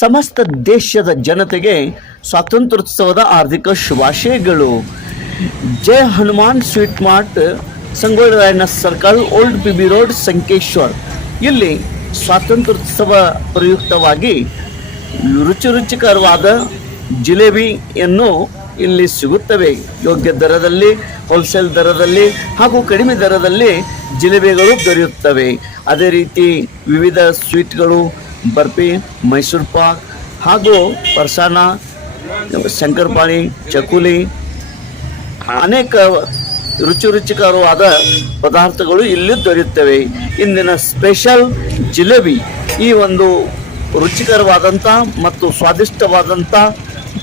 ಸಮಸ್ತ ದೇಶದ ಜನತೆಗೆ ಸ್ವಾತಂತ್ರ್ಯೋತ್ಸವದ ಹಾರ್ದಿಕ ಶುಭಾಶಯಗಳು. Jaya Hanuman sweet mart, Sangolli circle, old P B road, Sankeshwar. ಇಲ್ಲಿ ಸ್ವಾತಂತ್ರ್ಯೋತ್ಸವ ಪ್ರಯುಕ್ತವಾಗಿ ರುಚಿ ರುಚಿಕರವಾದ ಜಿಲೇಬಿಯನ್ನು ಇಲ್ಲಿ ಸಿಗುತ್ತವೆ. ಯೋಗ್ಯ ದರದಲ್ಲಿ, ಹೋಲ್ಸೇಲ್ ದರದಲ್ಲಿ ಹಾಗೂ ಕಡಿಮೆ ದರದಲ್ಲಿ ಜಿಲೇಬಿಗಳು ದೊರೆಯುತ್ತವೆ. ಅದೇ ರೀತಿ ವಿವಿಧ ಸ್ವೀಟ್ಗಳು ಬರ್ಫಿ ಮೈಸೂರು ಪಾಕ್ ಹಾಗೂ ಪರ್ಸಾನ ಶಂಕರಪಾಣಿ ಚಕುಲಿ ಅನೇಕ ರುಚಿ ರುಚಿಕರವಾದ ಪದಾರ್ಥಗಳು ಇಲ್ಲಿ ದೊರೆಯುತ್ತವೆ. ಇಂದಿನ ಸ್ಪೆಷಲ್ ಜಿಲೇಬಿ ಈ ಒಂದು ರುಚಿಕರವಾದಂಥ ಮತ್ತು ಸ್ವಾದಿಷ್ಟವಾದಂಥ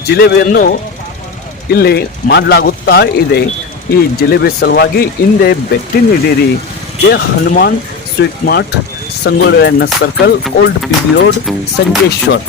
ಜಿಲೇಬಿಯನ್ನು ಇಲ್ಲಿ ಮಾಡಲಾಗುತ್ತಾ ಇದೆ. ಈ ಜಿಲೇಬಿ ಸಲುವಾಗಿ ಹಿಂದೆ ಭೇಟಿ ನೀಡಿರಿ. Jai Hanuman, sweet mart. Sangolli circle old PP road Sankeshwar.